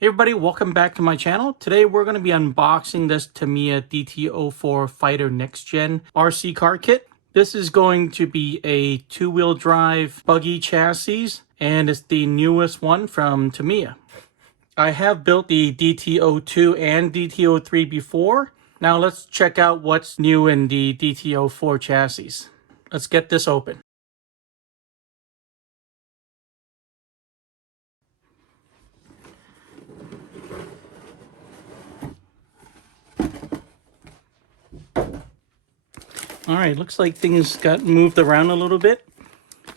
Hey everybody, welcome back to my channel. Today we're going to be unboxing this Tamiya DT-04 Fighter NXGEN RC car kit. This is going to be a two-wheel drive buggy chassis, and it's the newest one from Tamiya. I have built the DT-02 and DT-03 before. Now let's check out what's new in the DT-04 chassis. Let's get this open. All right, looks like things got moved around a little bit.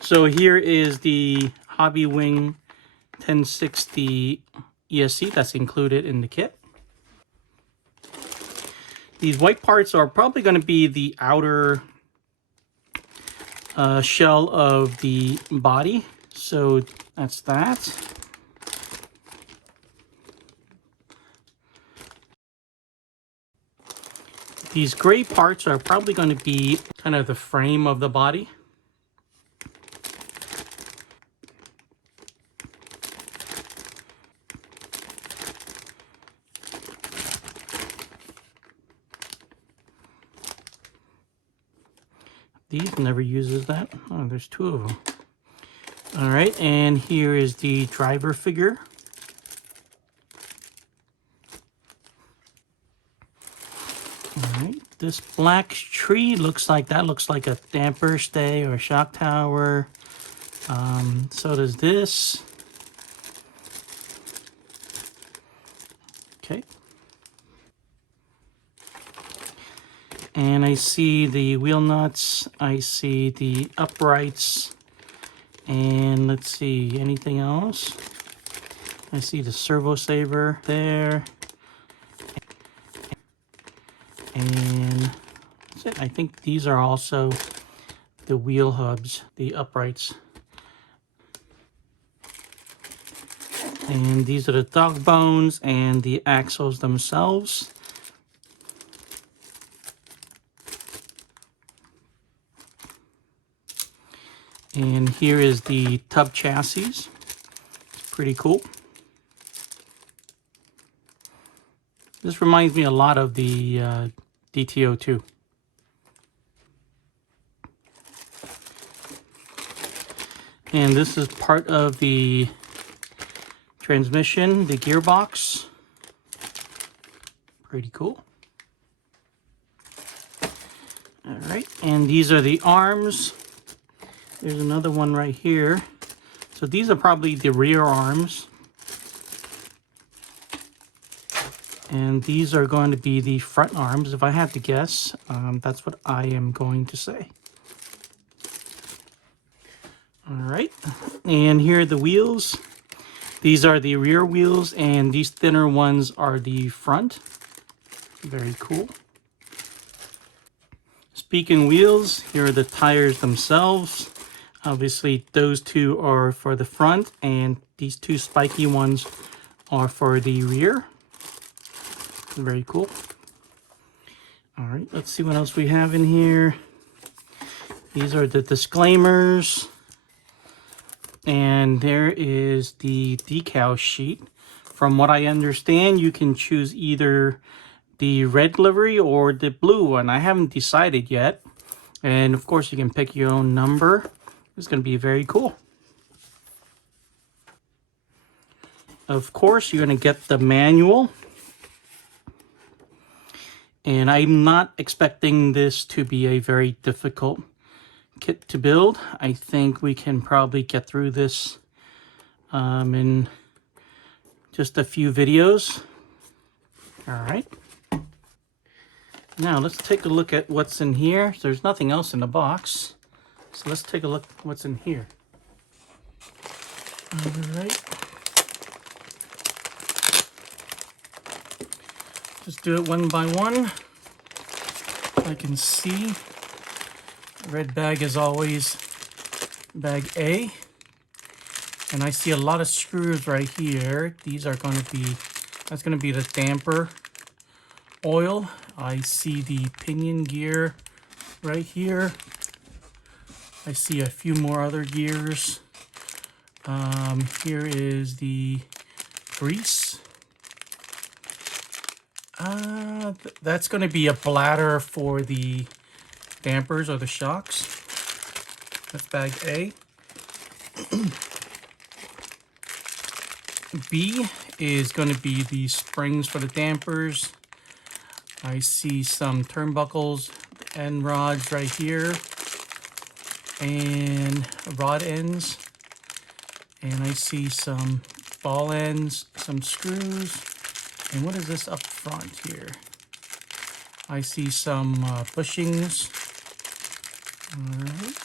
So here is the Hobby Wing 1060 ESC that's included in the kit. These white parts are probably going to be the outer shell of the body. So that's that. These gray parts are probably going to be kind of the frame of the body. These never uses that. Oh, there's two of them. All right, and here is the driver figure. All right, this black tree looks like a damper stay or shock tower. So does this. Okay. And I see the wheel nuts, I see the uprights, and let's see, anything else? I see the servo saver there. And that's it. I think these are also the wheel hubs, the uprights. And these are the dog bones and the axles themselves. And here is the tub chassis. It's pretty cool. This reminds me a lot of the DT-02. And this is part of the transmission, the gearbox. Pretty cool. All right, and these are the arms. There's another one right here. So these are probably the rear arms. And these are going to be the front arms. If I had to guess, that's what I am going to say. All right, and here are the wheels. These are the rear wheels, and these thinner ones are the front. Very cool. Speaking wheels, here are the tires themselves. Obviously, those two are for the front, and these two spiky ones are for the rear. Very cool. All right, let's see what else we have in here. These are the disclaimers. And there is the decal sheet. From what I understand, you can choose either the red livery or the blue one. I haven't decided yet. And of course, you can pick your own number. It's going to be very cool. Of course, you're going to get the manual. And I'm not expecting this to be a very difficult kit to build. I think we can probably get through this in just a few videos. All right. Now let's take a look at what's in here. There's nothing else in the box. So let's take a look at what's in here. All right. Just do it one by one. I can see. Red bag is always bag A. And I see a lot of screws right here. These are going to be, that's going to be the damper oil. I see the pinion gear right here. I see a few more other gears. Here is the grease. That's going to be a bladder for the dampers or the shocks. That's bag A. B is going to be the springs for the dampers. I see some turnbuckles, end rods right here, and rod ends. And I see some ball ends, some screws. And what is this up front here? I see some bushings. All right,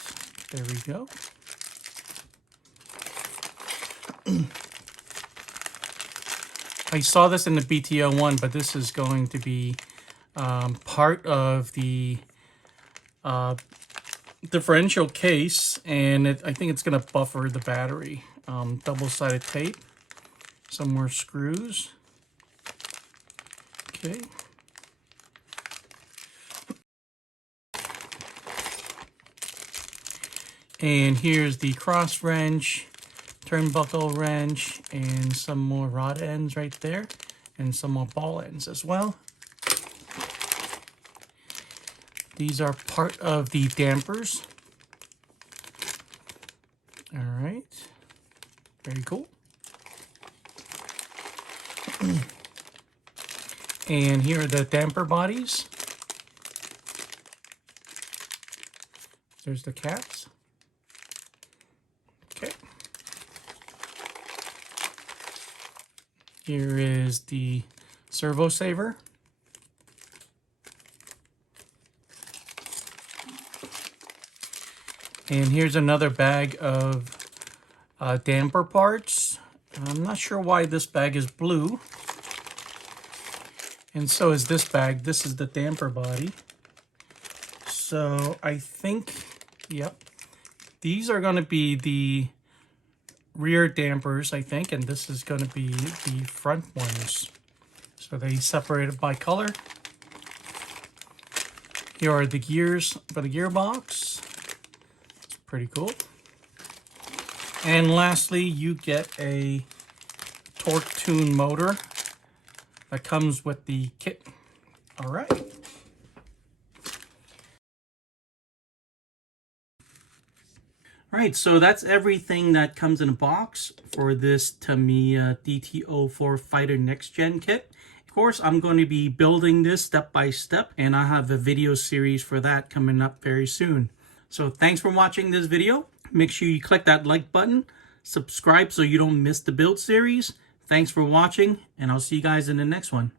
there we go. I saw this in the BT-01, but this is going to be part of the differential case, and I think it's going to buffer the battery. Double-sided tape, some more screws. Okay. And here's the cross wrench, turnbuckle wrench, and some more rod ends right there, and some more ball ends as well. These are part of the dampers. All right, very cool. And here are the damper bodies. There's the caps. Okay. Here is the servo saver. And here's another bag of damper parts. I'm not sure why this bag is blue. And so is this bag. This is the damper body. So I think, yep, these are going to be the rear dampers, I think, and this is going to be the front ones. So they separated by color. Here are the gears for the gearbox. It's pretty cool. And lastly, you get a torque tune motor that comes with the kit. All right. All right, so that's everything that comes in a box for this Tamiya DT-04 Fighter NXGEN kit. Of course, I'm going to be building this step by step, and I have a video series for that coming up very soon. So thanks for watching this video. Make sure you click that like button, subscribe so you don't miss the build series. Thanks for watching, and I'll see you guys in the next one.